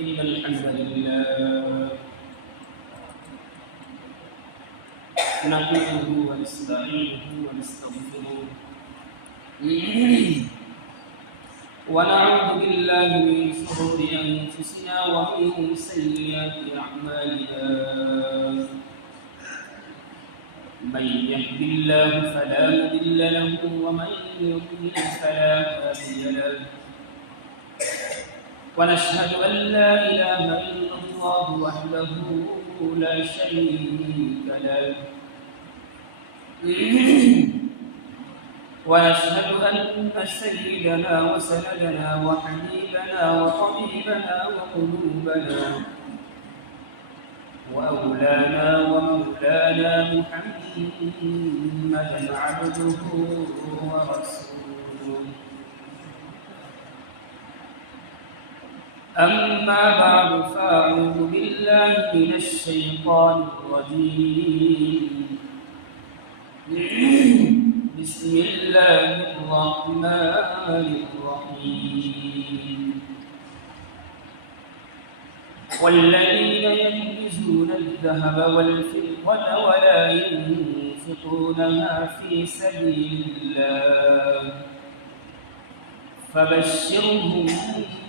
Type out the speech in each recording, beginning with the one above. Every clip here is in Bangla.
إن الحمد لله نحمده ونستعينه ونستغفره ونعوذ بالله من شرور أنفسنا ومن سيئات أعمالنا من يهد الله فلا مضل له ومن يضلل فلا هادي له ونشهد أن لا إله إلا الله وحده لا شريك له ونشهد أن سيدنا وسندنا وحبيبنا وطبيبنا وقلوبنا وأولانا ومولانا محمدا عبده ورسوله أما بعد فأعوذ بالله من الشيطان الرجيم بسم الله الرحمن الرحيم والذين يكنزون الذهب والفضة ولا ينفقونها في سبيل الله فبشرهم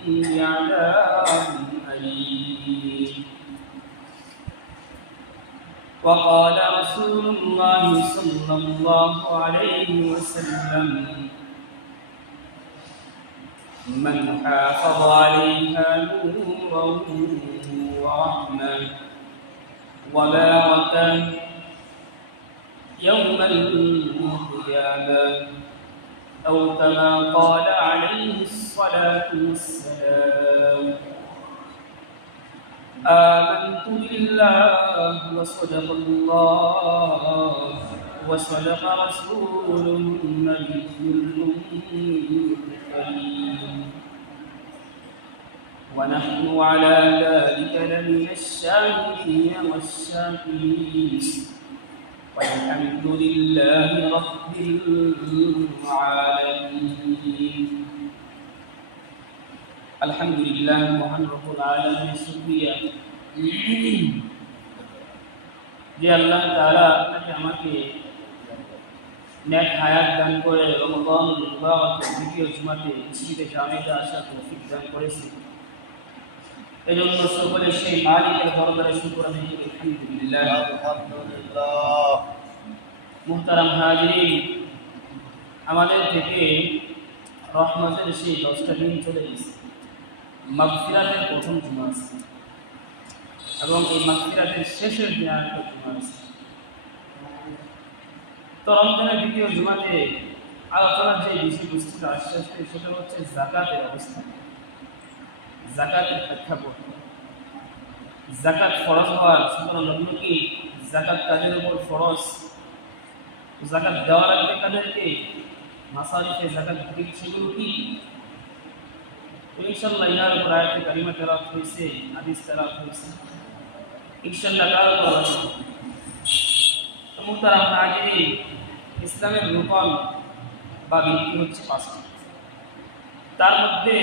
بعذاب أليم وقال رسول الله صلى الله عليه وسلم من حافظ عليها نورا ورحمة وباركة يوم القيامة أو كما قال عليه الصلاة والسلام آمنت بالله وصدق الله وصدق رسول النبي الكريم ونحن على ذلك لمن الشاهدين والشاكرين والحمد لله رب العالمين الحمد لله মহান রব্বুল আলামিনের শুকরিয়া যে আল্লাহ তাআলা আপনাকে আমাকে নেক হায়াত দান করে রমজান মুবারক দ্বিতীয় জুমাতে মসজিদে জামিতে আসার তৌফিক দান করেছেন এজন্য সকলে সেই মালিকের দরবারে শুকর আদায় করি আলহামদুলিল্লাহ মুহতারাম হাজিরিন আমাদের থেকে রহমতের সেই 10টা দিন চলে গেছে মাগফিরাতের প্রথম জুমা আছে এবং এই মাগফিরাতের শেষের দিন আরেকটা জুমা আছে তো রমজানের দ্বিতীয় জুমাতে আলোচনার যে বিষয়বস্তুটা আসছে সেটা হচ্ছে যাকাতের অবস্থা যাকাতের প্রেক্ষাপট যাকাত ফরজ হওয়ার সুতরাং লগ্ন কি যাকাত কাজের উপর ফরজ যাকাত দেওয়ার আগে কাদেরকে মাসারিফে যাকাত দিক সেগুলো কি ইনশাআল্লাহ ইয়ার উপর আয়াতে কারিমা তেলাওয়াত হয়েছে হাদিস তেলাওয়াত হয়েছে ইনশাআল্লাহ তার উপর আলোচনা তো মুহতারাম হাজিরিন ইসলামের রূপন বা ভিত্তি হচ্ছে 5টি তার মধ্যে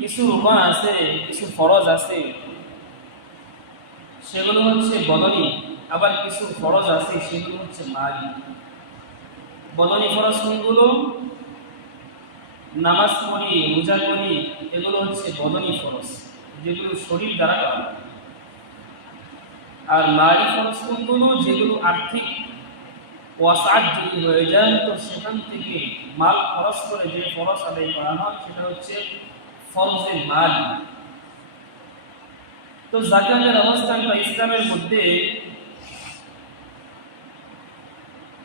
কিছু রূপন আছে কিছু ফরজ আছে সেগুলো হচ্ছে বদনী আবার কিছু ফরজ আছে সেগুলো হচ্ছে মালি বদনী ফরজ কোনগুলো নামাজ পড়ি রোজা করি এগুলো হচ্ছে বদনী ফরজ যেগুলো শরীর দ্বারা করা আর মালি ফরজ কোনগুলো যেগুলো আর্থিক ওয়াসাত যদি হয়ে যায় তো সেখান থেকে মাল খরচ করে যে ফরজ আদায় করা হয় সেটা হচ্ছে ফরজে মাল তো যাকাতের অবস্থানটা ইসলামের মধ্যে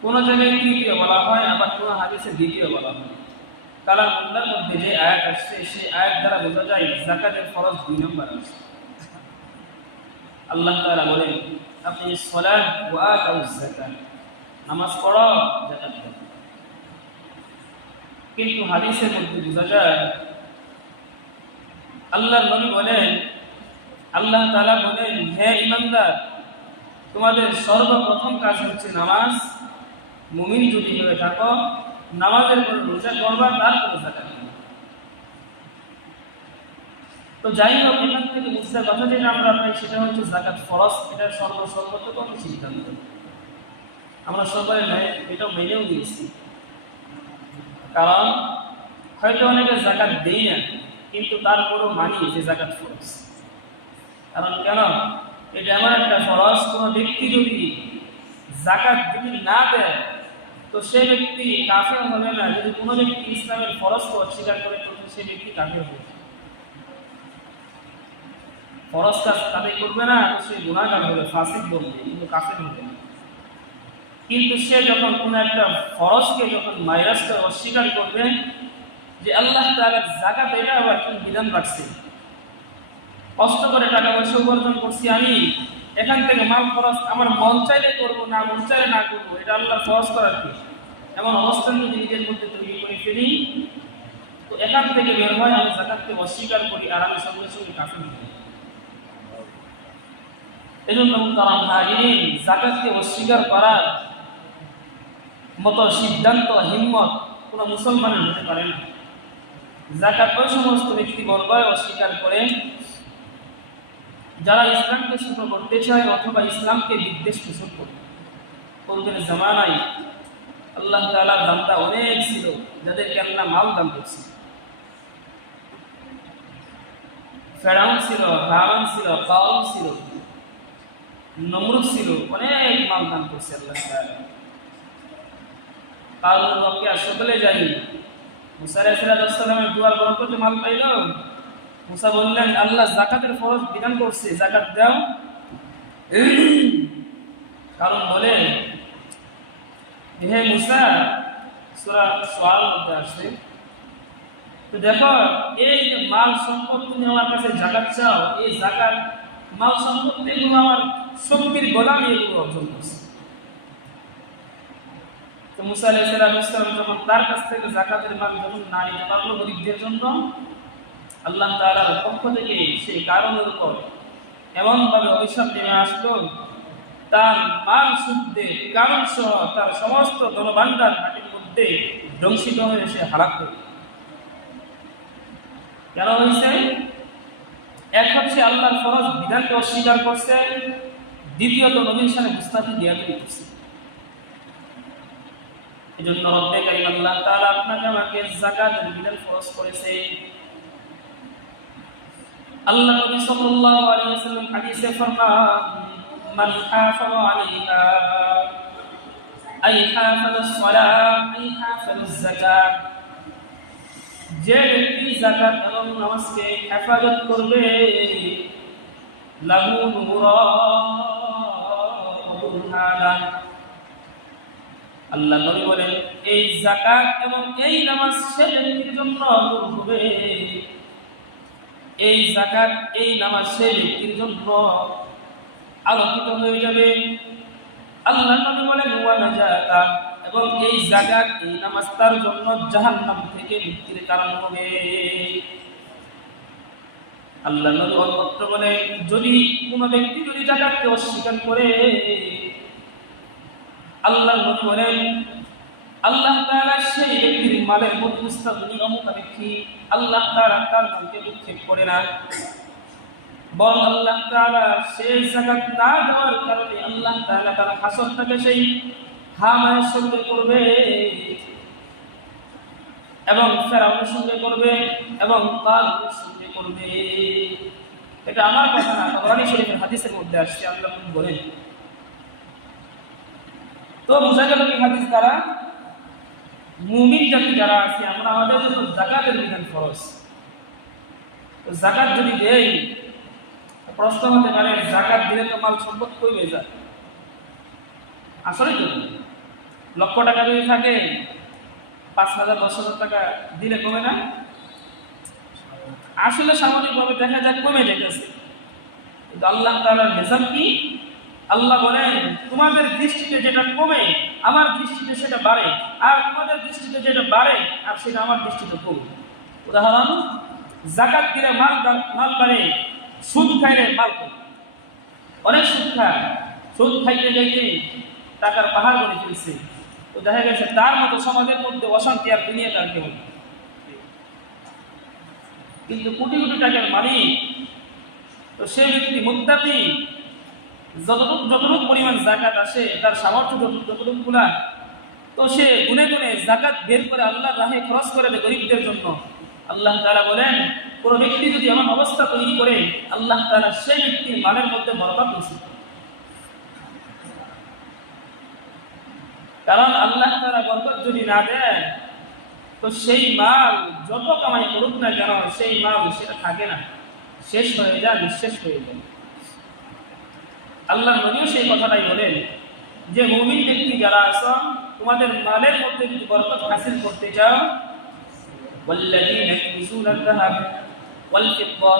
কোন জায়গায় তৃতীয় বলা হয় আবার কোন হাদিসে দ্বিতীয় বলা হয় কালামুল্লাহর মধ্যে যে আয়াত আসছে সেই আয়াত দ্বারা বোঝা যায় যাকাতের ফরজ 2 নম্বর আছে আল্লাহ তাআলা বলেন আপনি সালাত ওয়া আতাউজ যাকাত নামাজ পড়ো যাকাত দাও কিন্তু হাদিসের মধ্যে বোঝা যায় আল্লাহর নবী বলেন আল্লাহ তাআলা বলেন হে ঈমানদার তোমাদের সর্বপ্রথম কাজ হচ্ছে নামাজ মুমিন যদি হয়ে থাকো নামাজের পর রোজা করবা তারপর যাকাত দিবা তো যাই হোক, এখান থেকে বুঝতে কথা যেটা আমরা পাই সেটা হচ্ছে যাকাত ফরজ, এটা সর্বসর্বোচ্চ সিদ্ধান্ত। আমরা সবাই এটাও মেনেও দিয়েছি, কারণ হয়তো অনেকে যাকাত দেই না, কিন্তু তারপরেও মানি যে যাকাত ফরজ। কারণ কেন? এটা এমন একটা ফরজ, কোনো ব্যক্তি যদি যাকাত যদি না দেয় তো সে ব্যক্তি কাফের হবে না। যদি কোনো ব্যক্তি ইসলামের ফরজকে অস্বীকার করে তো সে ব্যক্তি কাফের হবে। ফরজ কাজ তাদের করবে না তো সে গুনাহগার হবে, ফাসিক বলবে, কিন্তু কাফের হবে না। কিন্তু সে যখন কোনো একটা ফরজকে যখন মাইরাজকে অস্বীকার করবে যে আল্লাহ তাআলা যাকাত এটা আবার কি বিধান রাখছে, কষ্ট করে টাকা পয়সা উপার্জন করছি আমি, এখান থেকে মাল খরচ আমার মন চাইলে করবো, না মন চাইলে না করবো, এটা আল্লাহর ফরজ করার কি, এমন অবস্থান যদি নিজের মধ্যে তৈরি করে ফেলি তো এখান থেকে বের হয় আমি যাকাতকে অস্বীকার করি আর আমি সঙ্গে সঙ্গে কাফের হই। এজন্য তারা ভাগিন যাকাতকে অস্বীকার করার মতো সিদ্ধান্ত হিম্মত কোনো মুসলমানের হতে পারে না। যাকাত ওই সমস্ত ব্যক্তিবর্গ অস্বীকার করে যারা ইসলামকে ছোট করতে চায় অথবা ইসলামকে বিদ্বেষ পোষণ করে। পূর্বের জামানায় আল্লাহ তাআলার বান্দা অনেক ছিল যাদেরকে আল্লাহ মাল দান করছে। ফেরাউন ছিল, হামান ছিল, কারূন ছিল, নমরুদ ছিল, অনেক মাল দান করছে আল্লাহ তাআলা। কারূন ওকে সকলে জানি মুসা আলাইহিস সালামের দুয়ার বরকতে মাল পাইল। মুসা বললেন আল্লাহ যাকাতের ফরজ বিধান করছে, যাকাত দাও। কারণ বলে হে মুসা, সূরা শুআরার মধ্যে আসে, তো দেখো এই যে মাল সম্পদ তুমি আমার কাছে যাকাত চাও, এই যাকাত মাল সম্পদ এগুলো আমার শক্তির গোলামি, এগুলো অর্জন করছে। তো মুসা আলাইহিস সালাম যখন তার কাছ থেকে যাকাতের মাল যখন না নিতে পারলো গরিবদের জন্য, আল্লাহ তাআলার পক্ষ থেকে সেই কারণের উপর এমন ভাবে অভিশাপ নেমে আসলো, তার মাল শুদ্ধে কারণ সহ তার সমস্ত ধনভাণ্ডার মাটির মধ্যে ধ্বংসিত হয়ে সে হারাক হল। কেন হয়েছে? এক হচ্ছে আল্লাহর ফরজ বিধানকে অস্বীকার করছে, দ্বিতীয়ত নবীর সাথে মুস্তাফি দিয়াদি করছে। এজন্য রব্বে কারীম আল্লাহ তাআলা আপনাকে আমাকে যাকাতের বিধান ফরজ করেছে। আল্লাহ নবী সাল্লাল্লাহু আলাইহি ওয়াসাল্লাম হাদিসে ফরমান মান হাফাযা আলাইহা আই হাফাযাস সালাত আই হাফাযাস যাকাত, যে ব্যক্তি যাকাত এবং নামাজকে হেফাজত করবে লাহু নূরা ওয়া বুরহানা। আল্লাহ নবী বলেন এই যাকাত এবং এই নামাজ সে ব্যক্তির জন্য নূর হবে, এই যাকাত এই নামাজ সেই ব্যক্তির জন্য আলোকিত হয়ে যাবে। আল্লাহ নবী বলেন ওয়া নাজাতা, এবং এই যাকাত এই নামাজ তার জন্য জাহান্নাম থেকে মুক্তির কারণ হবে। আল্লাহ নবী অন্যত্র বলেন যদি কোনো ব্যক্তি যদি যাকাতকে অস্বীকার করে, আল্লাহ নবী বলেন আল্লাহ তাআলা সেই ব্যক্তির মালের মুস্তাক নিয়মতাবেক্ষী আল্লাহ তাআলা তার মালকে নিক্ষেপ করে না, বরং আল্লাহ তাআলা সেই যাকাত না দেওয়ার কারণে আল্লাহ তাআলা তার হাসরটাকে সেই হামানের সঙ্গে করবে এবং ফেরাউনের সঙ্গে করবে এবং কারূনের সঙ্গে করবে। এটা আমার কথা না, কোরআন শরীফের হাদিসের মধ্যে আসছে। আল্লাহ বলেন, তো বোঝা গেল কি হাদিস দ্বারা মুমিন জাতি যারা আছে আমরা আমাদের জন্য যাকাতের বিধান ফরজ। তো যাকাত যদি দেই, প্রশ্ন হতে পারে যাকাত দিলে তো মাল সম্পদ কমে যায়। আসলে তো লক্ষ টাকা যদি থাকে 5,000 10,000 টাকা দিলে কমে না? আসলে সামগ্রিকভাবে দেখা যায় কমে যেতেছে, কিন্তু আল্লাহ তাআলার হিসাব কি? আল্লাহ বলেন তোমাদের দৃষ্টিতে যেটা কমে আমার দৃষ্টিতে সেটা বাড়ে, আর তোমাদের দৃষ্টিতে যেটা বাড়ে আর সেটা আমার দৃষ্টিতে কমে। উদাহরণ, যাকাত দিলে মাল বাড়ে, সুদ খাইলে মাল কমে। অনেক সুদ খায়, সুদ খাইতে যাইতে টাকার পাহাড় করে ফেলছে, তো দেখা গেছে তার মতো সমাজের মধ্যে অশান্তি আর দুনিয়াতে আর কেউ। কিন্তু কোটি কোটি টাকার মালিক, তো সে ব্যক্তি মুত্তাকি, যতটুকু পরিমাণ যাকাত আসে তার সামর্থ্য যতটুকু গুলা, তো সে গুনে গুনে যাকাত বের করে আল্লাহর রাহে খরচ করে দেয় গরিবদের জন্য। আল্লাহ তাআলা বলেন, কোন ব্যক্তি যদি এমন অবস্থা তৈরি করে, আল্লাহ তাআলা সেই ব্যক্তির মালের মধ্যে বরকত নসিব করেন। কারণ আল্লাহ তাআলা বরকত যদি না দেন, তো সেই মাল যত কামাই করুক না কেন, সেই মাল সেটা থাকে না, শেষ হয়ে যায়, নিঃশেষ হয়ে যায়। আল্লাহর নবীও সেই কথাটাই বলেন যে মুমিন ব্যক্তি যারা আছো, তোমাদের মালের মধ্যে যদি বরকত হাসিল করতে চাও, ওয়াল্লাযীনা ইয়াকনিজুনা আয-যাহাব ওয়াল ফিদ্দা,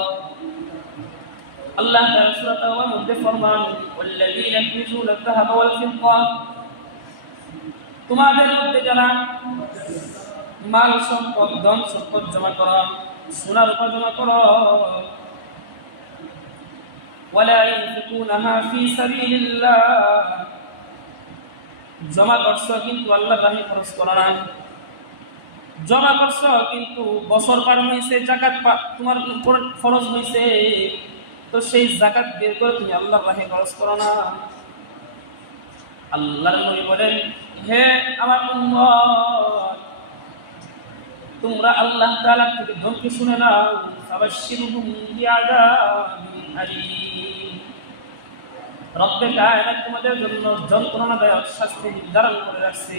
আল্লাহ তাআলা সূরা তাওবার মধ্যে ফরমান, ওয়াল্লাযীনা ইয়াকনিজুনা আয-যাহাব ওয়াল ফিদ্দা, তোমাদের মধ্যে যারা মাল সম্পদ, ধন সম্পদ জমা করো, সোনার উপর জমা করো, ওয়ালা ইউনফিকুনাহা ফি সাবিলিল্লাহ, জমা করছো কিন্তু আল্লাহর রাহে খরচ করো না। জমা করছো কিন্তু বছর পার হয়েছে, যাকাত তোমার উপর খরচ হয়েছে, তো সেই যাকাত বের করে তুমি আল্লাহর রাহে খরচ করো না। আল্লাহর নবী বলেন, হে আমার উম্মত, তোমরা আল্লাহ তাআলা থেকে ধমকি শুনে নাও, ফাবাশশিরহুম বিআযাবিন আলীম, রব্বে কায়নাত তোমাদের জন্য যন্ত্রণাদায়ক শাস্তি নির্ধারণ করে রাখছে।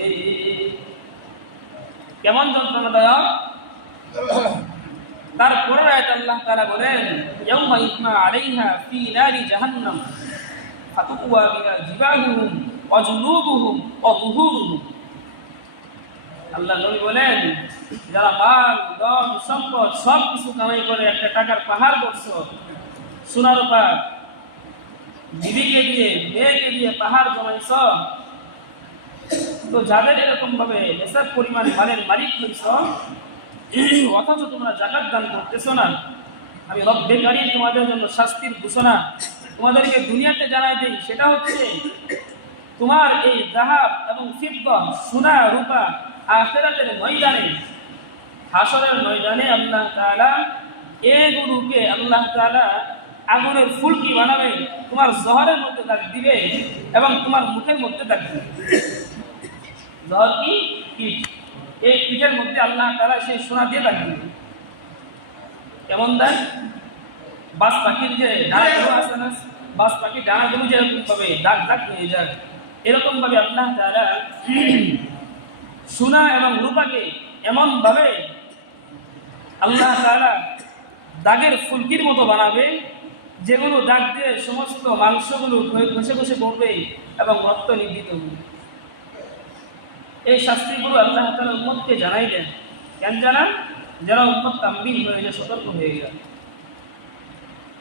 কেমন যন্ত্রণাদায়ক? তারপরে আয়াত আল্লাহ তাআলা বলেন, ইয়াউমা ইউহমা আলাইহা ফি নারি জাহান্নাম ফাতুকওয়া বিহা জিবাহুহুম ওয়া জুনুবুহুম ওয়া যুহুরুহুম। আল্লাহ নবী বলেন, যারা মাল, ধন, সম্পদ সব কিছু কামাই করে একটা টাকার পাহাড় করছো, সোনার উপর বিবিকে দিয়ে, মেয়েকে দিয়ে পাহাড় জমাইছ, তো যাদের এরকম ভাবে নেশার পরিমাণ মালের মালিক হয়েছ, অথচ তোমরা যাকাত দান করতেছ না, আমি রব্বে কারীম তোমাদের জন্য শাস্তির ঘোষণা তোমাদেরকে দুনিয়াতে জানাই দেই। সেটা হচ্ছে তোমার এই যাহাব এবং ফিদ্দা, সোনা রূপা, আখিরাতের ময়দানে, হাসরের ময়দানে আল্লাহ তাআলা এগুলোকে আল্লাহ তাআলা আগুনের ফুলকি বানাবে, তোমার জহরের মধ্যে দাগ দিবে এবং তোমার মুখের মধ্যে দাগ দিবে। জহর কি? কীট। এই কীটের মধ্যে আল্লাহ তাআলা সেই সোনা দিয়ে দাগ দিবে। কেমন দাগ? বাস পাখির যে ডানাগুলো আছে না, বাস পাখির ডানাগুলো যেরকম ভাবে দাগ দাগ হয়ে যায়, এরকম ভাবে আল্লাহ তাআলা সোনা এবং রূপাকে এমন ভাবে আল্লাহ তাআলা দাগের ফুলকির মতো বানাবে, যেগুলো দাগ দিয়ে সমস্ত মাংসগুলো ঘষে ঘষে পড়বে এবং রক্ত নির্গিত হবে। এই শাস্তিগুলো আল্লাহ তাআলা উম্মতকে জানাই দেন। কেন জানান? যারা উম্মত তাম্বিহ হয়ে যায়, সতর্ক হয়ে যায়।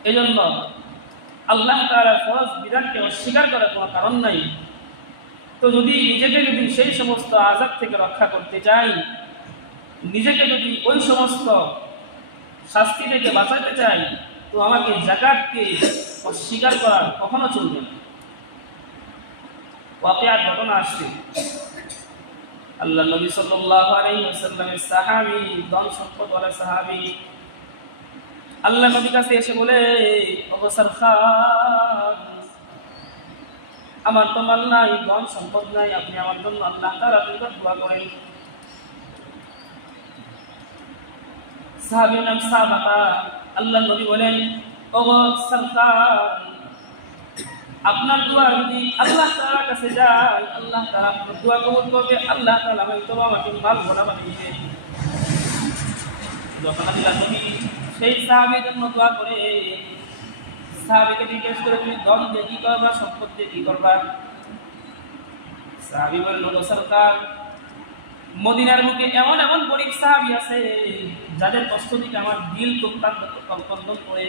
এজন্য আল্লাহ তাআলার ফরজ বিধানকে অস্বীকার করার কোনো কারণ নাই। তো যদি সেই সমস্ত আযাব থেকে রক্ষা করতে চাই, নিজেকে যদি ওই সমস্ত শাস্তি থেকে বাঁচাতে চাই, তো আমাকে যাকাতকে অস্বীকার করা কখনো চলবে না। ওয়াকিয়ার ঘটনা আসছে, আল্লাহ নবী সাল্লাল্লাহু আলাইহি ওয়াসাল্লামের সাহাবী, ধন সম্পদওয়ালা সাহাবী, আল্লাহ নবীর কাছে এসে বলে, ওগো সরকার, আমার তো মাল নাই, ধন সম্পদ নাই, আপনি আমার জন্য আল্লাহ তাআলার নিকট দোয়া করেন। সাহাবীর নাম সাহাবাতা। আল্লাহ নবী বলেন, ওগো সরকার, আপনার দোয়া যদি আল্লাহ তাআলার কাছে যায়, আল্লাহ তাআলা আপনার দোয়া কবুল করবে, আল্লাহ তাআলা হয়তো আমাকে মাল ভরা বানিয়ে দিবেন। যখন আল্লাহ নবী সেই সাহাবীর জন্য দোয়া করে, সাহাবীকে জিজ্ঞেস করে, তুমি ধন দিয়ে কি করবা, সম্পদ দিয়ে কি করবা? সাহাবী বলল, ওগো সরকার, মদিনার বুকে এমন এমন গরীব সাহাবী আছে, যাদের কষ্ট থেকে আমার দিল খুব কন্দন করে,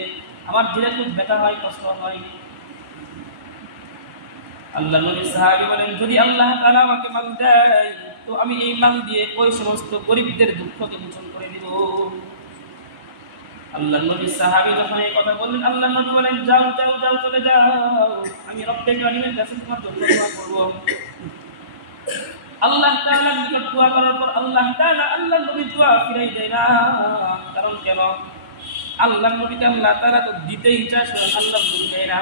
আমার দিলে খুব ব্যথা হয়, কষ্ট হয়। আল্লাহ নবী সাহাবী বলেন, যদি আল্লাহ তাআলা আমাকে মাল দেয়, তো আমি এই মাল দিয়ে ওই সমস্ত গরীবদের দুঃখকে মোচন করে দিব। আল্লাহ নবী সাহাবী যখন এই কথা বললেন, আল্লাহ নবী বলেন, যাও যাও যাও, চলে যাও, আমি রব্বে কারীমের কাছে তোমার জন্য দোয়া করব। আল্লাহ তাআলার নিকট দোয়া করার পর আল্লাহ তাআলা আল্লাহ নবীর দোয়া ফিরাই দেয় না। কারণ কেন? আল্লাহ নবীকে আল্লাহ তাআলা তো দিতেই চায়, আল্লাহ নবী দেয় না।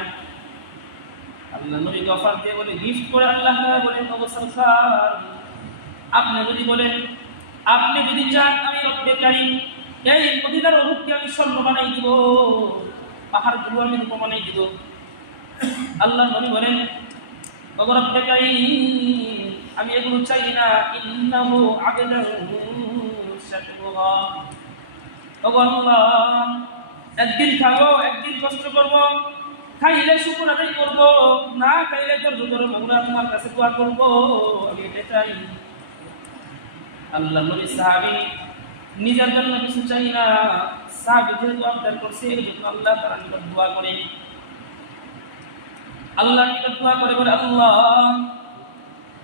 আল্লাহ নবীকে অফার দিয়ে বলে, গিফট করে আল্লাহ তাআলা বলেন, ও সরকার, আপনি যদি বলেন, আপনি যদি চান আমি রব্বে কারীম এই মদিনার অরূপকে আমি স্বর্ণ বানাই দিব, পাহাড়গুলো আমি রূপ বানাই দিব। আল্লাহ নবী বলেন, ও রব্বে কারীম আমি এগুলো চাই না, ইন্নাহু আবদুহু শাকুরা। ও আল্লাহ, একদিন খাবো, একদিন কষ্ট করব, খাইলে শুকর আদায় করব, না খাইলে ধৈর্য ধরে আমরা তোমার কাছে দোয়া করব, আমি এটা চাই। আল্লাহ নবী সাহাবী নিজের জন্য কিছু চাই না, সাহাবী যেহেতু আবদার করছে এই জন্য আল্লাহ তাআলা নিকট দোয়া করে, আল্লাহ নিকট দোয়া করে বলে, আল্লাহ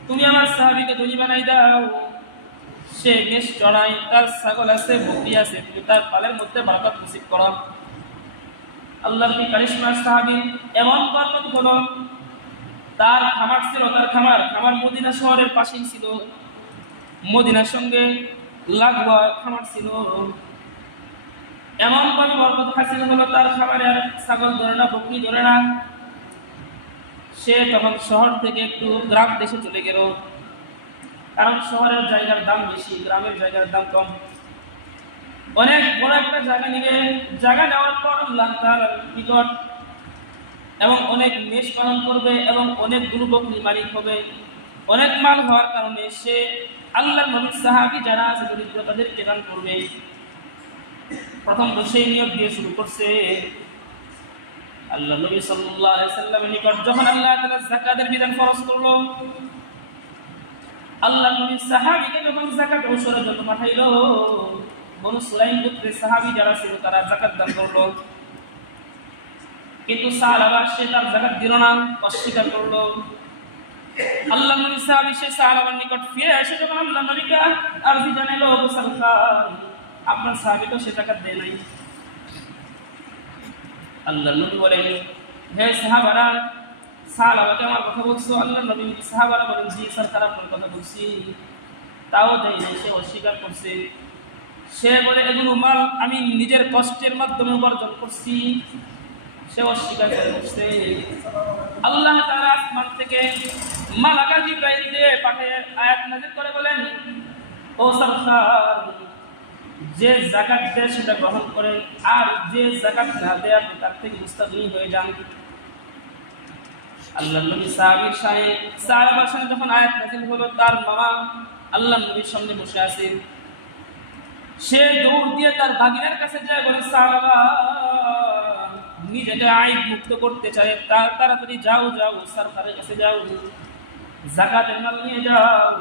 তুমি আমার সাহাবীকে ধনী বানাই দাও, সে মেষ চড়ায়, তার ছাগল আছে, বকরি আছে, তুমি তার পালের মধ্যে বরকত নসিব করো। আল্লাহর কি কারিশমা, সাহাবী এমন বরকত হলো, তার খামার ছিল, তার খামার মদিনা শহরের পাশেই ছিল, মদিনার সঙ্গে লাগোয়া খামার ছিল। এমন ভাবে বরকত হাসিল হলো, তার খামারে ছাগল ধরে না, বকরি ধরে না। সে তখন শহর থেকে একটু গ্রাম দেশে চলে গেল, কারণ শহরের জায়গার দাম বেশি, গ্রামের জায়গার দাম কম। অনেক বড় একটা জায়গা নিবে, জায়গা নেওয়ার পর আল্লাহ তাআলার নিকট এবং অনেক মেষ পালন করবে এবং অনেকগুলো বকরি মালিক হবে। অনেক মাল হওয়ার কারণে সে আল্লাহর নবীর সাহাবী যারা আছে দরিদ্র তাদেরকে দান করবে। প্রথম তো সেই নিয়ত দিয়ে শুরু করছে। আল্লাহ নবী সাল্লাল্লাহু আলাইহি সাল্লামের নিকট যখন আল্লাহ তাআলা যাকাতের বিধান ফরজ করলো, আল্লাহ নবী সাহাবীকে যখন যাকাত ওসরের জন্য পাঠাইলো, বনু সুলাইম গোত্রের সাহাবী যারা ছিল তারা যাকাত দান করলো, কিন্তু সাহাবা সে তার যাকাত দিল না, অস্বীকার করলো। আল্লাহ নবী সাহাবী সে সাহাবার নিকট ফিরে এসে যখন আল্লাহ নবীকে আরজি জানাইলো, আবু সরকার আপনার সাহাবী তো সে যাকাত দেয় নাই। আল্লাহ নবী বলেন, হে সাহাবারা, সাহাবাকে আমার কথা বলছো? আল্লাহ নবী সাহাবারা বলেন, জি সরকার আপনার কথা বলছি। তাও দেয় নাই, সে অস্বীকার করছে। সে বলে, এগুলো মাল আমি নিজের কষ্টের মাধ্যমে উপার্জন করছি, সে অস্বীকার করছে। আল্লাহ তাআলা আসমান থেকে মালাকা জিবরাইল দিয়ে পাঠিয়ে আয়াত নাযিল করে বলেন, ও সরকার, যে যাকাত দেয় সেটা গ্রহণ করেন, আর যে যাকাত না দেয় আপনি তার থেকে মুস্তাগনি হয়ে যান। আল্লাহ নবী সাহাবার সামনে যখন আয়াত নাযিল হলো, তার মামা আল্লাহ নবীর সামনে বসে আছে। সে দৌড় দিয়ে তার ভাগিনার কাছে যায়, বলে, সাহাবা নিজেকে আইব মুক্ত করতে চায়, তাড়াতাড়ি যাও যাও সরকারের কাছে যাও, যাকাতের মাল নিয়ে যাও,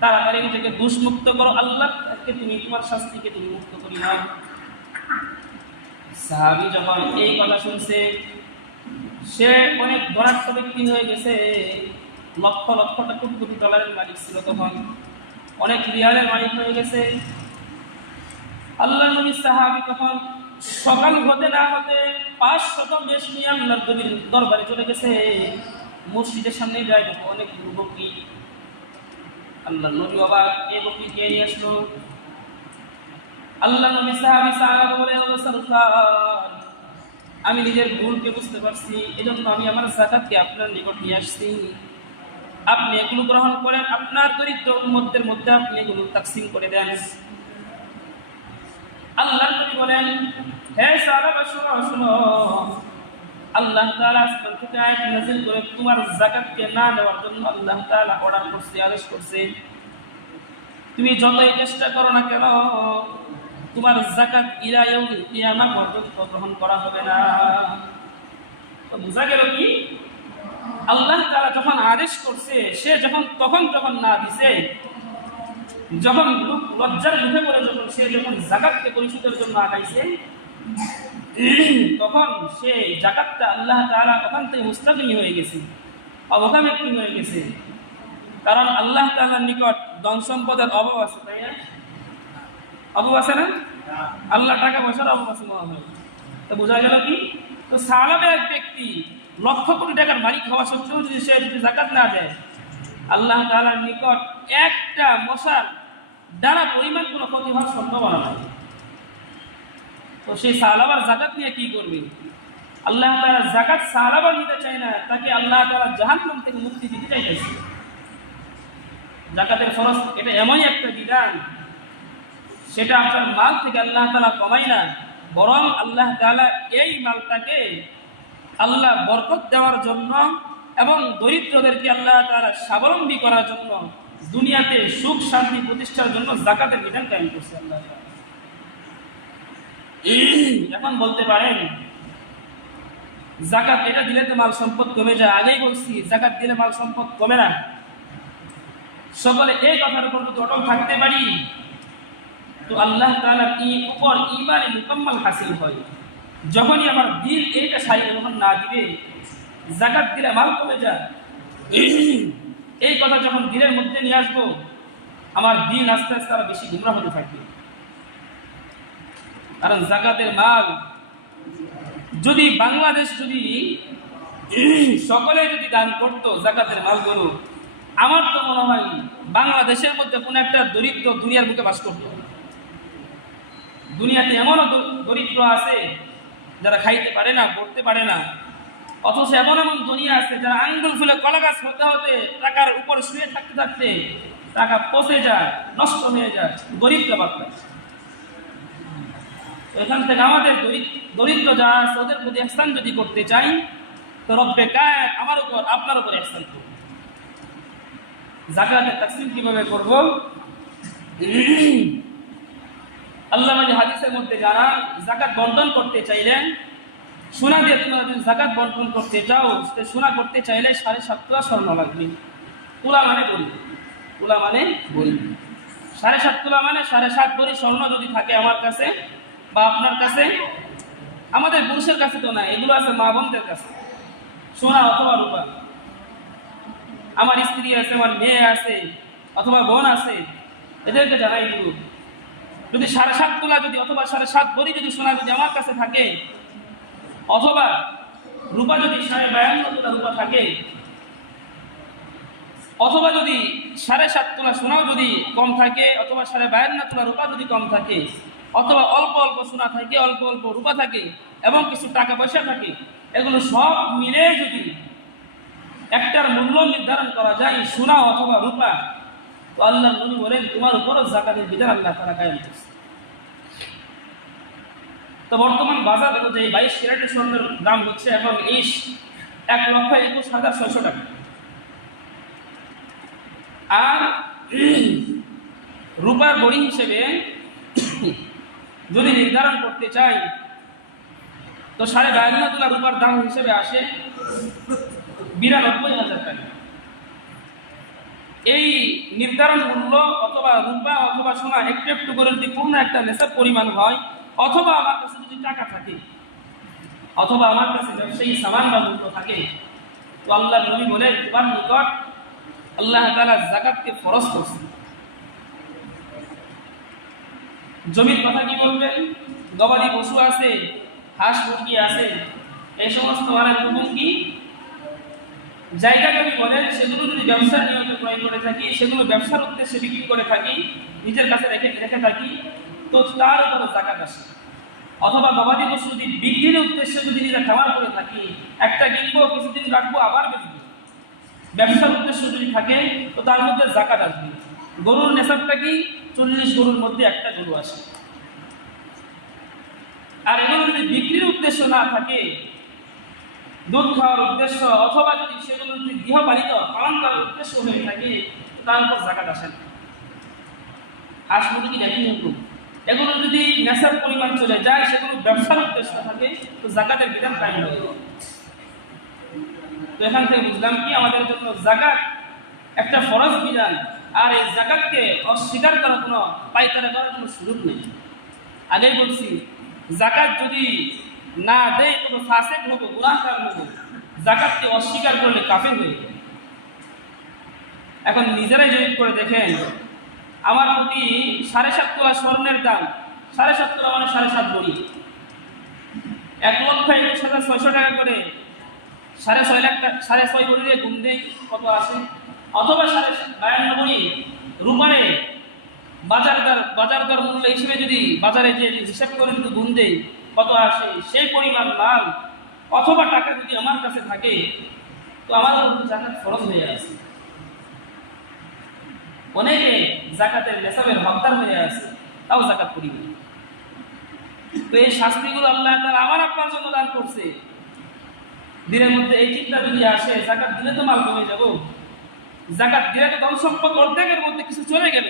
তাড়াতাড়ি নিজেকে দুষ্মুক্ত করো, আল্লাহকে তুমি তোমার শাস্তিকে তুমি মুক্ত করি নাও। সাহাবী যখন এই কথা শুনছে, সে অনেক ধনাঢ্য ব্যক্তি হয়ে গেছে, লক্ষ লক্ষ কোটি ডলারের মালিক ছিল, তখন অনেক রিয়ালের মালিক হয়ে গেছে। আল্লাহ নবী সাহাবী তখন সকাল হতে না হতে 500 মেষ নিয়ে আল্লাহর নবীর দরবারে চলে গেছে। মসজিদের সামনে যায়, দেখো অনেক বকরি। আল্লাহ নবী অবাক, এই বকরি কে নিয়ে আসলো? আল্লাহ নবী সাহাবা বলে, ও সরকার, আমি নিজের ভুলকে বুঝতে পারছি, এজন্য আমি আমার যাকাতকে আপনার নিকট নিয়ে আসছি। আপনি এগুলো গ্রহণ করেন, আপনার দরিদ্র উম্মতের মধ্যে আপনি এগুলো তাকসিম করে দেন। আল্লাহ নবী বলেন, হে সাহাবা শুনো শুনো, আল্লাহ তাআলা আসমান থেকে আয়াত নাযিল করে তোমার যাকাতকে না দেওয়ার জন্য আল্লাহ তাআলা অর্ডার করছে, আদেশ করছে। তুমি যতই চেষ্টা করো না কেন, তোমার যাকাত ইলা ইয়াউমিল কিয়ামা পর্যন্ত গ্রহণ করা হবে না। তো বুঝা গেল কি, আল্লাহ তাআলা যখন আদেশ করছে, সে যখন না দিছে, যখন লজ্জার মুখে পড়ে সে যখন যাকাতকে পরিশোধের জন্য আগাইছে, তখন সে যাকাতটা আল্লাহ তাআলা ওখান থেকে মুস্তাগনি হয়ে গেছে, অবকামী হয়ে গেছে। কারণ আল্লাহ তাআলার নিকট ধন সম্পদের অভাব আছে, তাই না? অভাব আছে না? আল্লাহ টাকা পয়সার অভাব আছে মনে হয়। তো বোঝা গেল কি, তো সালামে এক ব্যক্তি লক্ষ কোটি টাকার মালিক হওয়া সত্ত্বেও যদি সে যাকাত না দেয়, আল্লাহ তাআলার নিকট একটা মশার দ্বারা পরিমাণ কোনো ক্ষতি হওয়ার সম্ভাবনা নাই। তো সেই সাহাবার জাকাত নিয়ে কি করবে? আল্লাহ তাআলা যাকাত সাহাবার নিতে চায় না, তাকে আল্লাহ তাআলা জাহান্নাম থেকে মুক্তি দিতে চাইতেছে। যাকাতের ফরজ এটা এমনই একটা বিধান, সেটা আপনার মাল থেকে আল্লাহ তাআলা কমায় না, বরং আল্লাহ তাআলা এই মালটাকে আল্লাহ বরকত দেওয়ার জন্য এবং দরিদ্রদেরকে আল্লাহ তাআলা স্বাবলম্বী করার জন্য, দুনিয়াতে সুখ শান্তি প্রতিষ্ঠার জন্য যাকাতের বিধান কায়েম করছে আল্লাহ তাআলা। এখন বলতে পারেন যাকাত এটা দিলে তো মাল সম্পদ কমে যায়। আগেই বলছি যাকাত দিলে মাল সম্পদ কমে না। সকলে এই কথার উপর যদি অটল থাকতে পারি তো আল্লাহ তাআলার উপর ঈমানে মুকাম্মাল হাসিল হয়। যখনই আমার দিল এইটা সাইয়ে যখন না দিবে, যাকাত দিলে মাল কমে যায়, এই কথা যখন দিলের মধ্যে নিয়ে আসবো, আমার দিন আস্তে আস্তে আরো বেশি গুমরাহ হতে থাকবে। কারণ যাকাতের মাল যদি বাংলাদেশ যদি সকলে যদি দান করতো যাকাতের মালগুলো, আমার তো মনে হয় বাংলাদেশের মধ্যে কোনো একটা দরিদ্র দুনিয়ার বুকে বাস করতো। দুনিয়াতে এমনও দরিদ্র আছে যারা খাইতে পারে না, পড়তে পারে না, অথচ এমন এমন দুনিয়া আছে যারা আঙ্গুল ফুলে কলা গাছ হতে হতে টাকার উপর শুয়ে থাকতে থাকতে টাকা পচে যায়, নষ্ট হয়ে যায়, গরিব ব্যাপারটা। এখান থেকে আমাদের দরিদ্র যারা আছে ওদের প্রতি ইহসান যদি করতে চাই, তো রব্বে কায়েম আমার উপর আপনার উপর ইহসান করবে। যাকাতের তাকসীম কিভাবে করব? আল্লাহ মানে হাদিসের মধ্যে যারা যাকাত বন্টন করতে চাইলেন, সোনা দিয়ে তোমরা যদি যাকাত বন্টন করতে চাও, সোনা করতে চাইলে 7.5 তোলা স্বর্ণ লাগবে। তোলা মানে বলি, তোলা মানে বলি 7.5 তোলা মানে 7.5 ভরি স্বর্ণ যদি থাকে আমার কাছে বা আপনার কাছে, আমাদের পুরুষের কাছে তো না, এগুলো আছে মা বোনদের কাছে, সোনা অথবা রূপা। আমার স্ত্রী আছে, আমার মেয়ে আছে, অথবা বোন আছে, এদেরকে জানাই দিব। যদি 7.5 তোলা যদি অথবা 7.5 ভরি যদি সোনা যদি আমার কাছে থাকে, অথবা রূপা যদি 52 তোলা রূপা থাকে, অথবা যদি 7.5 তোলা সোনাও যদি কম থাকে, অথবা 52 তোলা রূপা যদি কম থাকে, অথবা অল্প অল্প সোনা থাকে, অল্প অল্প রূপা থাকে এবং কিছু টাকা পয়সা থাকে, এগুলো সব মিলে যদি একটার মূল্য নির্ধারণ করা যায় সোনা অথবা রূপা, তো আল্লাহ নবী বলেন তোমার উপরও যাকাতের বিধান আল্লাহ তাআলা কায়েম করেছে। তো বর্তমান বাজার অনুযায়ী 22 ক্যারেটের স্বর্ণের দাম হচ্ছে এখন 1,21,600 টাকা। আর রূপার বড়ি হিসেবে যদি নির্ধারণ করতে চাই তো 52 তোলা রূপার দাম হিসেবে আসে 92,000 টাকা। এই নির্ধারণ মূল্য অথবা রূপা অথবা সোনা একটু একটু করে যদি পূর্ণ একটা নেশার পরিমাণ হয়, অথবা আমার কাছে যদি টাকা থাকে, অথবা আমার কাছে ব্যবসায়ী সামান বা মূল্য থাকে, তো আল্লাহ নবী বলে তোমার নিকট আল্লাহ তাআলা যাকাতকে ফরজ করছে। জমির কথা কি বলবেন? গবাদি পশু আছে, হাঁস মুরগি আছে, এই সমস্ত মানের হুকুম কি? জায়গা জমি বলেন সেগুলো যদি ব্যবসার নিয়মে ক্রয় করে থাকি, সেগুলো ব্যবসার উদ্দেশ্যে বিক্রি করে থাকি, নিজের কাছে রেখে থাকি, তো তার উপরে যাকাত আসে। অথবা গবাদি পশু যদি বিক্রির উদ্দেশ্যে যদি নিজে খামার করে থাকি, একটা কিনবো কিছুদিন রাখবো আবার বেচবো, ব্যবসার উদ্দেশ্য যদি থাকে তো তার মধ্যে যাকাত আসবে। গরুর নেশাবটা কি? 40 গরুর মধ্যে একটা গরু আসে। আর এগুলো যদি বিক্রির উদ্দেশ্য না থাকে, দুধ খাওয়ার উদ্দেশ্য, অথবা যদি সেগুলো যদি গৃহপালিত পালন করার উদ্দেশ্য হয়ে থাকে, তার উপর যাকাত আসে না। হাঁস মুরগি একই হুকুম। এগুলো যদি নেশার পরিমাণ চলে যায়, সেগুলো ব্যবসার উদ্দেশ্য থাকে, তো যাকাতের বিধান কায়েম হয়ে যায়। তো এখান থেকে বুঝলাম কি আমাদের জন্য যাকাত একটা ফরজ বিধান, আর এই যাকাতকে অস্বীকার করার কোনো পায়তারা করার কোনো সুযোগ নেই। আগেই বলছি যাকাত যদি না দেয় তবে ফাসিক হবো, গুনাহগার হবো। যাকাতকে অস্বীকার করলে কাফের হয়ে যায়। এখন নিজেরাই জরিপ করে দেখেন, আমার প্রতি 7.5 তোলা স্বর্ণের দাম, 7.5 তোলা মানে 7.5 ভরি, 1,21,600 টাকা করে 6.5 লাখ টাকা, 6.5 ভরি গুণ দেই কত আসে? অথবা 52 ভরি রূপারে বাজার দর মূল্য হিসেবে যদি বাজারে যে হিসাব করে যদি গুণ দেই কত আসে, সেই পরিমাণ মাল অথবা টাকা যদি আমার কাছে থাকে, তো আমার জাকাত ফরজ হয়ে আছে। অনেকে জাকাতের নেশাবের হকদার হয়ে আছে, তাও জাকাত করিবে। তো এই শাস্তিগুলো আল্লাহ তাআলা আমার আপনার জন্য দান করছে। দিনের মধ্যে এই চিন্তা যদি আসে, জাকাত দিলে তো মাল কমে যাব, জাকাত দিলে তো ধন সম্পদ অর্ধেকের মধ্যে কিছু চলে গেল,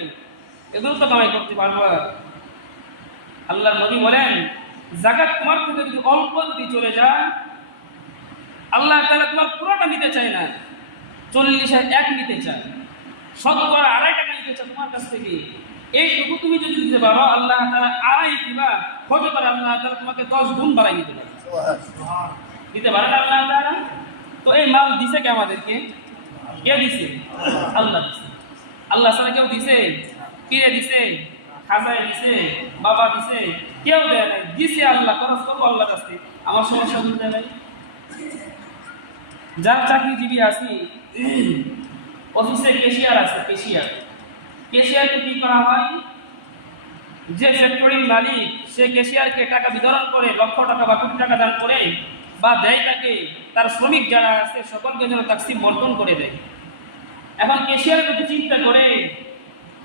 এগুলো তো কামাই করতে পারবো। আল্লাহর নবী বলেন, জাকাত তোমার থেকে যদি অল্প যদি চলে যায়, আল্লাহ তাআলা তোমার পুরোটা নিতে চায় না, 40/1 নিতে চায়, শতকরা 2.5 টাকা নিতে চায় তোমার কাছ থেকে। এইটুকু তুমি যদি দিতে পারো, আল্লাহ তাআলা 2.5 দিবা, হতে পারে আল্লাহ তাআলা তোমাকে 10 গুণ বাড়াই দিতে পারে। দিতে পারেন আল্লাহ তাআলা। তো এই মাল দিছে কে আমাদেরকে? কে দিছে? আল্লাহ দিছে। আল্লাহ ছাড়া কেউ দিছে? কে দিছে? খাজায় দিছে? বাবা দিছে? কেউ দেয় নাই, দিছে আল্লাহ। খরচ করবো আল্লাহর কাছে, আমার সমস্যা বুঝতে নাই। যার চাকরিজীবী আছি, অফিসে ক্যাশিয়ার আছে, ক্যাশিয়ারকে কি করা হয়? যে ফ্যাক্টরির মালিক, সে ক্যাশিয়ারকে টাকা বিতরণ করে, লক্ষ টাকা বা কোটি টাকা দান করে বা দেয়, তাকে তার শ্রমিক যারা আছে সকলকে যেন তাকসিম বন্টন করে দেয়। এখন ক্যাশিয়ার যদি চিন্তা করে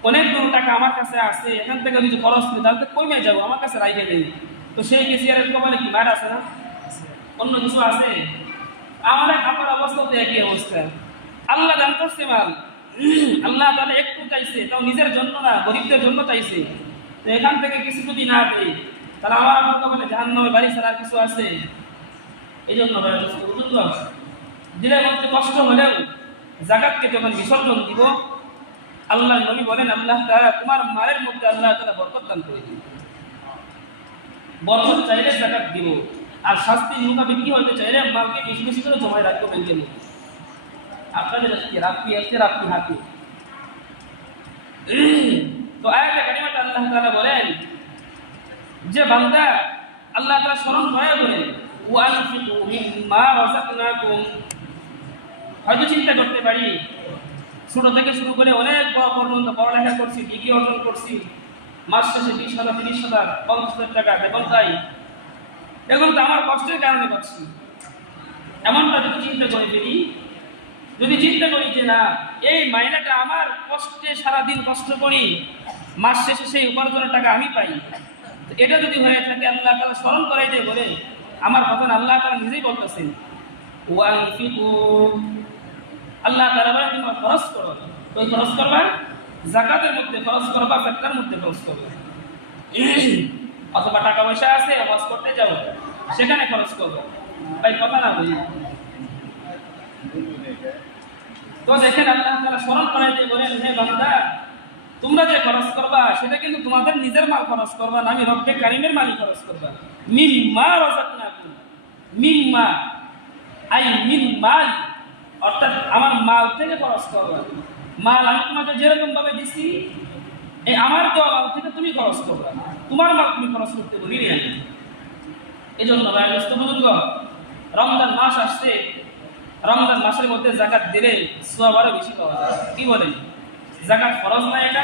অনেকগুলো টাকা আমার কাছে আছে, এখান থেকে যদি খরচ করি তাহলে তো কমে যাবো, আমার কাছে রাইখে দেয়, তো সেই ক্যাশিয়ারের কপালে কি মার আছে না? অন্য কিছু আছে? আমার অবস্থা তো একই অবস্থা। আল্লাহ দান করছে মাল, আল্লাহ তাহলে একটু চাইছে, তাও নিজের জন্য না, গরিবদের জন্য চাইছে। তো এখান থেকে কিছু যদি না দেয়, তাহলে আমার কপালে জাহান্নামে বাড়ি ছাড়া কিছু আছে? এই জন্য দিলের মধ্যে কষ্ট হলেও জাকাতকে যখন বিসর্জন দিব, আল্লাহর নবী বলেন, আল্লাহ তাআলা তোমার মালের মধ্যে আল্লাহ তাআলা বরকত দান করে দিবে। বরকত চাইলে জাকাত দিব, আর শাস্তি মোকাবিক কি হতে চাইলে মালকে বেশি বেশি করে জমায় রাখবো ব্যাংকের মধ্যে। আপনাদের রাখতে হাতে। তো আয়াতে কারিমাতে আল্লাহ তাআলা বলেন যে বান্দা, আল্লাহ তাআলা স্মরণ করে বলেন, ওয়ানফিকু মিম্মা রাযাকনাকুম। হয়তো চিন্তা করতে পারি, ছোট থেকে শুরু করে অনেক বড় পর্যন্ত পড়ালেখা করছি, ডিগ্রি অর্জন করছি, মাস শেষে 20,000, 30,000, 50,000 টাকা বেতন পাই, এখন তো আমার কষ্টের কারণে পাচ্ছি। এমনটা যদি চিন্তা করে ফেলি, যদি চিন্তা করি যে না, এই মাইনাটা আমার কষ্টে, সারাদিন কষ্ট করি, মাস শেষে সেই উপার্জনের টাকা আমি পাই, তো এটা যদি হয়ে থাকে, আল্লাহ তাআলা স্মরণ করাই দেয় বলে আমার কথা আল্লাহ তাআলা নিজেই বলতেছেন, ওয়ানফিকু। আল্লাহ তাআলা বলেন তোমরা খরচ করো। তো খরচ করবা যাকাতের মধ্যে খরচ করবা, ফিতরার মধ্যে খরচ করবা, অথবা টাকা পয়সা আছে ওয়াজ করতে যাও, সেখানে খরচ করবো। ভাই কথা না বলি। তো দেখেন আল্লাহ তাআলা স্মরণ করাই দিয়ে বলেন, হে বান্দা, তোমরা যে খরচ করবা সেটা কিন্তু তোমাদের নিজের মাল খরচ করবা না, আমি রব্বে কারিমের মালই খরচ করবা। মিম্মা রাযাকনাকুম, মিম্মা আই মিন মাল, অর্থাৎ আমার মাল থেকে খরচ করবা। মাল আমি তোমাকে যেরকম ভাবে দিছি, এই আমার দেওয়া মাল থেকে তুমি খরচ করবা, তোমার মাল তুমি খরচ করতে বলি না। এই জন্য ভাই বুজুর্গ, রমজান মাস আসছে, রমজান মাসের মধ্যে জাকাত দিলে সওয়াব আরো বেশি পাওয়া যায়। কি বলেন? জাকাত ফরজ না? এটা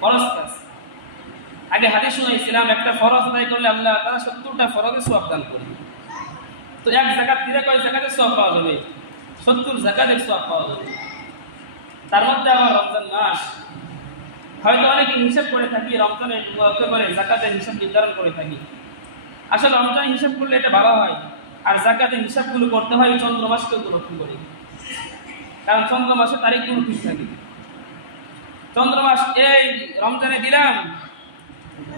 ফরজ কাজ। আগে হাদিস শুনাইছিলাম, একটা ফরজ আদায় করলে আল্লাহ তাআলা 70টা ফরজের সওয়াব দান করে। তো এক জাকাত দিলে কয় জাকাতের সওয়াব পাওয়া যাবে? 70 জাকাতের সওয়াব পাওয়া যাবে। তার মধ্যে আবার রমজান মাস, হয়তো অনেকে হিসাব করে থাকি রমজানের করে জাকাতের হিসাব নির্ধারণ করে থাকি। আসলে রমজান হিসাব করলে এটা ভালো হয়, আর জাকাতের হিসাবগুলো করতে হয় চন্দ্র মাসকে উপলক্ষে করে, কারণ চন্দ্র মাসের তারিখগুলো ঠিক থাকে। চন্দ্র মাস এই রমজানে দিলাম,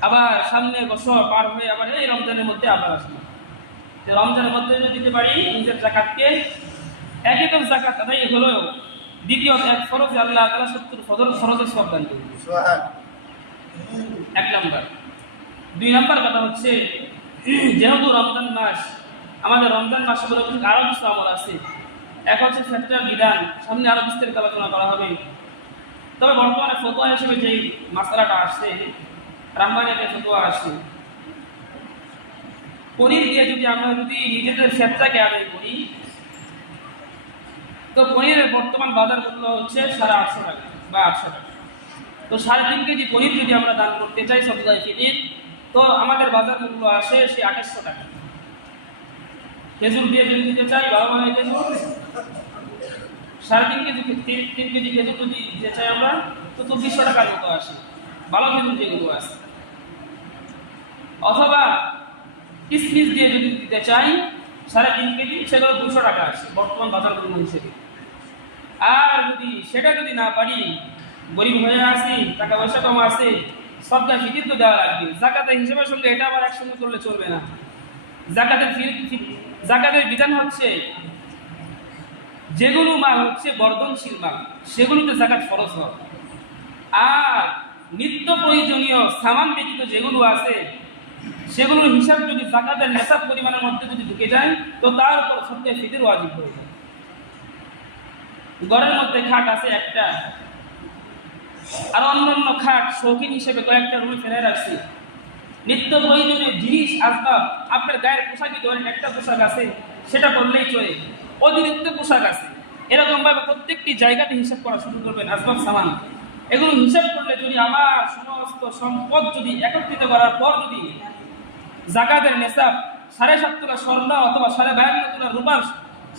আবার সামনে বছর পার হয়ে আবার এই রমজানের মধ্যে আবার আসলাম। রমজানের মধ্যে যদি দিতে পারি নিজের জাকাতকে, একই তো জাকাত আদায় হলো, দ্বিতীয় এক ফরজে আল্লাহ তাআলা 70 ফরজের সওয়াব দান করবে। এক নাম্বার। 2 নাম্বার কথা হচ্ছে, যেহেতু রমজান মাস, আমাদের রমজান মাসে বলে আরো কিছু আমল আছে। এক হচ্ছে ফিতরার বিধান, সামনে আরো বিস্তারিত আলোচনা করা হবে। তবে বর্তমানে ফতোয়া হিসেবে যে মাসআলাটা আসছে, রাহমানিয়াতের ফতোয়া আসছে, পনির দিয়ে যদি আমরা নিজেদের ফিতরাকে আদায় করি, তো পনিরের বর্তমান বাজার মূল্য হচ্ছে 850 টাকা বা 800 টাকা। তো 3.5 কেজি পনির যদি আমরা দান করতে চাই সদকায়ে ফিতর, তো আমাদের বাজার মূল্য আসে সে 2800 টাকা। খেজুর দিয়ে যদি দিতে চাই, ভালো মানে খেজুর 3.5 কেজি 3 কেজি খেজুর যদি দিতে চাই আমরা, তো 2400 টাকার মতো আসে, ভালো খেজুর যেগুলো আছে। অথবা কিসমিস দিয়ে যদি দিতে চাই 3.5 কেজি, সেগুলো 200 টাকা আসে বর্তমান বাজার মূল্য হিসেবে। আর সেটা যদি না পারি, গরিব হয়ে আসি, টাকা পয়সা কম আছে, সদকায়ে ফিতর তো দেওয়া লাগবে। যাকাতের হিসাবের সঙ্গে এটা আবার একসঙ্গে করলে চলবে না। যাকাতের বিধান হচ্ছে যেগুলো মাল হচ্ছে বর্ধনশীল মাল, সেগুলোতে যাকাত ফরজ হয়। আর নিত্য প্রয়োজনীয় সামান ব্যতীত যেগুলো আছে, সেগুলোর হিসাব যদি যাকাতের নেশাব পরিমাণের মধ্যে যদি ঢুকে যায়, তো তার উপর সদকায়ে ফিতর ওয়াজিব হয়ে যায়। ঘরের মধ্যে খাট আছে একটা, আর অন্যান্য খাট শৌখিন হিসেবে কয়েকটা রুমে ফেলে রাখছি। নিত্য প্রয়োজনীয় জিনিস আসবাব, আপনার গায়ের পোশাকই ধরেন একটা পোশাক আছে, সেটা পরলেই চলে, অতিরিক্ত পোশাক আছে, এরকম ভাবে প্রত্যেকটি জায়গাতে হিসাব করা শুরু করবেন। আসবাব সামান এগুলো হিসাব করলে যদি আমার সমস্ত সম্পদ যদি একত্রিত করার পর যদি যাকাতের নেশাব 7.5 তোলা স্বর্ণ অথবা 52 তোলা রূপার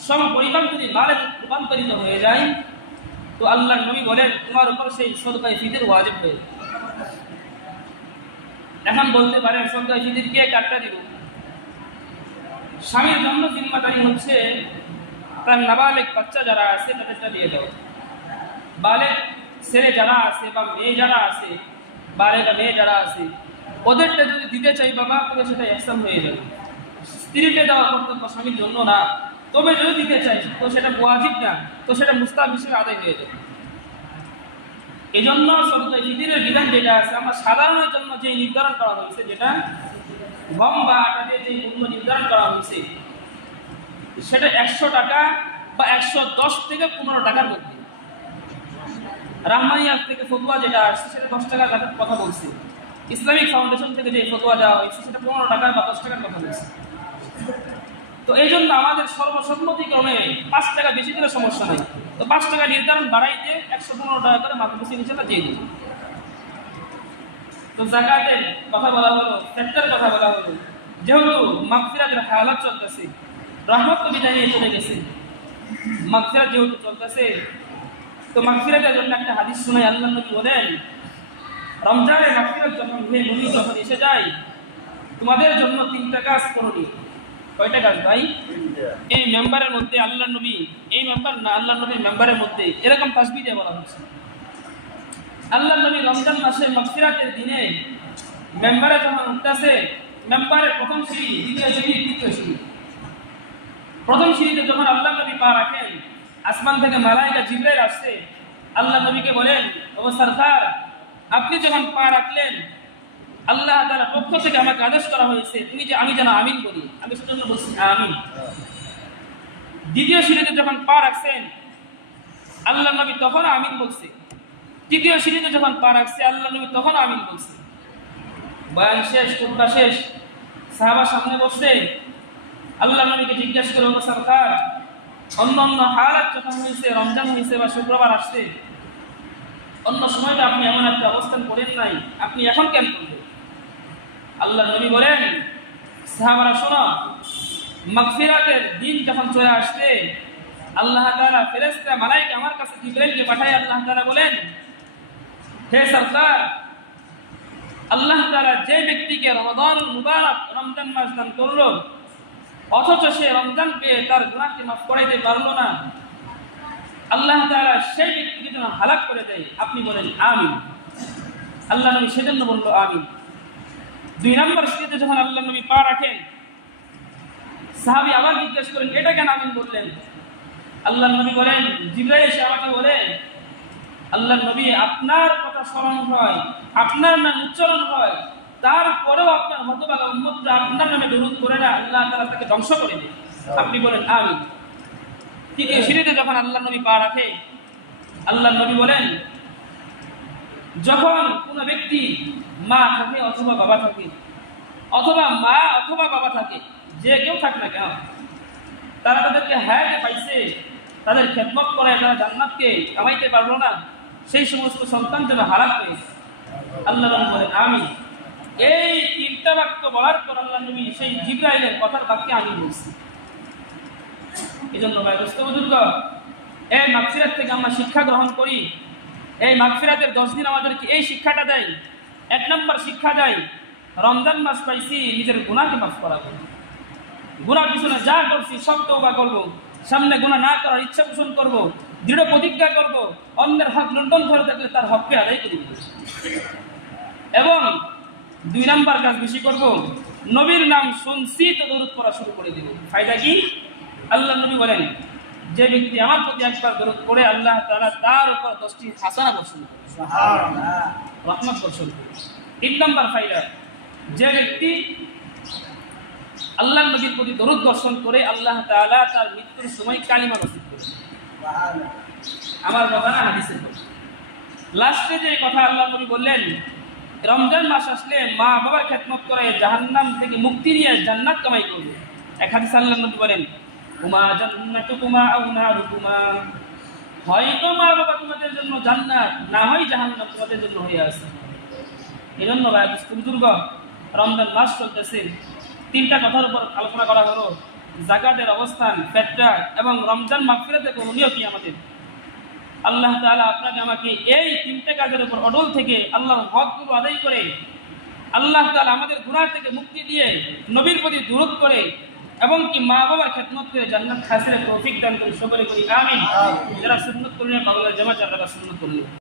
সম পরিমাণ যদি মালে রূপান্তরিত হয়ে যায়, তো আল্লাহর নবী বলেন তোমার উপর সেই সদকায়ে ফিতর ওয়াজিব হয়ে যায়। এখন বলতে পারেন সদকায়ে ফিতর কে কাটটা দিব? স্বামীর জন্য জিম্মাদারি হচ্ছে তার নাবালেগ বাচ্চা যারা আছে তাদেরটা দিয়ে দেওয়া। বালেগ ছেলে যারা আছে বা মেয়ে যারা আছে, বালেগা মেয়ে যারা আছে, ওদেরটা যদি দিতে চাই বাবা, তবে সেটা ইহসান হয়ে যাবে। স্ত্রীকে দেওয়া কর্তব্য স্বামীর জন্য না, তবে যদি দিতে চাই তো সেটা ওয়াজিব না, তো সেটা মুস্তাহাব হিসেবে আদায় হয়ে যাবে। এই জন্য সদকায়ে ফিতরের বিধান যেটা আছে, আমরা সাধারণের জন্য যে নির্ধারণ করা হয়েছে, যেটা গম বা আটা দিয়ে যে মূল্য নির্ধারণ করা হয়েছে, সেটা 100 টাকা বা 110 থেকে 15 টাকার মধ্যে। রাহমানিয়া থেকে ফতোয়া যেটা আসছে সেটা 10 টাকার কথা বলছে। ইসলামিক ফাউন্ডেশন থেকে যে ফতোয়া দেওয়া হয়েছে সেটা 15 টাকা বা 10 টাকার কথা বলছে। তো এই জন্য আমাদের সর্বসম্মতিক্রমে 5 টাকা বেশি দিলে সমস্যা নাই, তো 5 টাকা নির্ধারণ বাড়াইতে 115 টাকা করে মাতৃ হিসেবে দিয়ে দিই। তো যাকাতের কথা বলা হলো, ফিতরের কথা বলা হলো, যেহেতু মাগফিরাতের হালাত চলতেছে, রহমত তো বিদায় নিয়ে চলে গেছে, মাগফিরাত যেহেতু চলতেছে, তো মাগফিরাতের জন্য একটা হাদিস শুনাই। আল্লাহর নবী বলেন রমজানের মাগফিরাত যখন যখন এসে যায়, তোমাদের জন্য 3টা কাজ করণীয়। কয়টা কাজ ভাই? এই মেম্বারের মধ্যে আল্লাহর নবী, এই মেম্বার না, আল্লাহর নবীর মেম্বারের মধ্যে এরকম তাসবিহ দিয়ে বলা হচ্ছে। আল্লাহর নবী রমজান মাসে মাগফিরাতের দিনে মেম্বারে যখন উঠতেছে, মেম্বারের প্রথম সিঁড়ি, দ্বিতীয় সিঁড়ি, তৃতীয় সিঁড়ি, প্রথম সিঁড়িতে যখন আল্লাহর নবী পা রাখেন, আসমান থেকে মালায়েকা জিবরাইল আসছে, আল্লাহর নবীকে বলেন ও সরকার, আপনি যখন পা রাখলেন, আল্লাহ তাআলার পক্ষ থেকে আমাকে আদেশ করা হয়েছে আমি যেন আমিন বলি, আমি সেজন্য বলছি আমিন। দ্বিতীয় সিঁড়িতে যখন পা রাখছেন, আল্লাহর নবী তখন আমিন বলছে। তৃতীয় সিঁড়িতে যখন পা রাখছে, আল্লাহর নবী তখন আমিন বলছে। বয়ান শেষ, খুতবা শেষ, সাহাবা সামনে বসে আল্লাহর নবীকে জিজ্ঞাসা করে ও সরকার, অন্য হালাত যখন হয়েছে, রমজান হয়েছে বা শুক্রবার আসছে, অন্য সময়টা আপনি এমন একটা অবস্থান করেন নাই, আপনি এখন কেন করবেন? আল্লাহর নবী বলেন সাহাবারা শোনো, মাগফিরাতের দিন যখন চলে আসছে, আল্লাহ তাআলা ফেরেশতা মালায়েকা আমার কাছে জিবরাইলকে পাঠায়। আল্লাহ তাআলা বলেন হে সরকার, আল্লাহ তাআলা যে ব্যক্তিকে রমাদানুল মুবারক, রমজান মাস দান করলো, অথচ সে রমজান পেয়ে তার গুনাহকে মাফ করাইতে পারলো না, আল্লাহ তাআলা সেই ব্যক্তিকে যেন হালাক করে দেয়, আপনি বলেন আমিন। আল্লাহ নবী সেজন্য বললো আমিন। 2 নম্বর সিঁড়িতে যখন আল্লাহ নবী পা রাখেন, সাহাবী আবার জিজ্ঞাসা করেন এটা কেন আমিন বললেন? আল্লাহ নবী বলেন জিবরাইল এসে আমাকে বলেন আল্লাহ নবী, আপনার কথা স্মরণ হয়, আপনার নাম উচ্চারণ হয়, তারপরেও আপনার হতভাগা উম্মতরা আপনার নামে দরুদ করে না, আল্লাহ তাআলা তাকে ধ্বংস করে দেয়, আপনি বলেন আমিন। তৃতীয় সিঁড়িতে যখন আল্লাহ নবী পা রাখে, আল্লাহ নবী বলেন যখন কোনো ব্যক্তি মা থাকে অথবা বাবা থাকে, অথবা মা অথবা বাবা থাকে, যে কেউ থাক না কেন, তারা তাদেরকে হায়াতে পাইছে, তাদের খেদমত করে তারা জান্নাতকে কামাইতে পারলো না, সেই সমস্ত সন্তান যেন হারাপ হয়ে যায়। আল্লাহ নবী বলেন আমিন। এই তিনটা বাক্য বলার পর আল্লাহ নবী সেই জিবরাইলের কথার বাক্যে আমি বলছি। এই জন্য ভাই দোস্ত বুজুর্গ, এই মাগফিরাত থেকে আমরা শিক্ষা গ্রহণ করি। এই মাগফিরাতের 10 দিন আমাদেরকে এই শিক্ষাটা দেয়। 1 নম্বর শিক্ষা দেয়, রমজান মাস পাইছি, নিজের গুনাহকে মাফ করাবো। গুনার পিছনে যা করছি সব তওবা করবো, সামনে গুনাহ না করার ইচ্ছা পোষণ করবো, দৃঢ় প্রতিজ্ঞা করবো, অন্যের হক লুণ্ঠন করে থাকলে তার হককে আদায় করে দেব। এবং 2 নম্বর কাজ বেশি করব, নবীর নাম শুনছি তো দরুদ পড়া শুরু করে দেব। ফায়দা কি? আল্লাহ নবী বলেন, যে ব্যক্তি আমার প্রতি একবার দরুদ পড়ে আল্লাহ তাআলা তার উপর 10টি হাসানা বর্ষণ করে, সুবহানাল্লাহ, রহমত বর্ষণ করে। 3 নম্বর ফায়দা, যে ব্যক্তি আল্লাহর নবীর প্রতি দরুদ বর্ষণ করে আল্লাহ তাআলা তার মৃত্যুর সময় কালিমা নসিব করে। সুবহানাল্লাহ, আমার কথা না হাদিসের কথা। লাস্টে যে কথা আল্লাহ নবী বললেন, রমজান মাস আসলে মা বাবার খেদমত করে জাহান্নাম থেকে মুক্তি নিয়ে জান্নাত কামাই করবে। এক হাদিসে আল্লাহ নবী বলেন, উমা জান্নাতুকুমা আও নারুকুমা, হয়তো মা বাবা তোমাদের জন্য জান্নাত, না হয় জাহান্নাম তোমাদের জন্য হয়ে আছে। এজন্য ভাই বুজুর্গ, রমজান মাস চলতেছে, 3টা কথার উপর আলোচনা করা হলো, যাকাতের অবস্থান, ফেতরা এবং রমজান মাগফিরাতের করণীয় কি আমাদের। আল্লাহ তাআলা আপনাকে আমাকে এই 3টে কাজের উপর অটল থেকে আল্লাহর হকগুলো আদায় করে আল্লাহ তাআলা আমাদের গুনাহ থেকে মুক্তি দিয়ে নবীর প্রতি দুরূদ করে এবং কি মা বাবার খেদমত করে জান্নাত হাসিলের তৌফিক দান করে সকলে করি আমিন। যারা সুন্নাত করলেন বাংলার জামাত, যারা সুন্নাত করলেন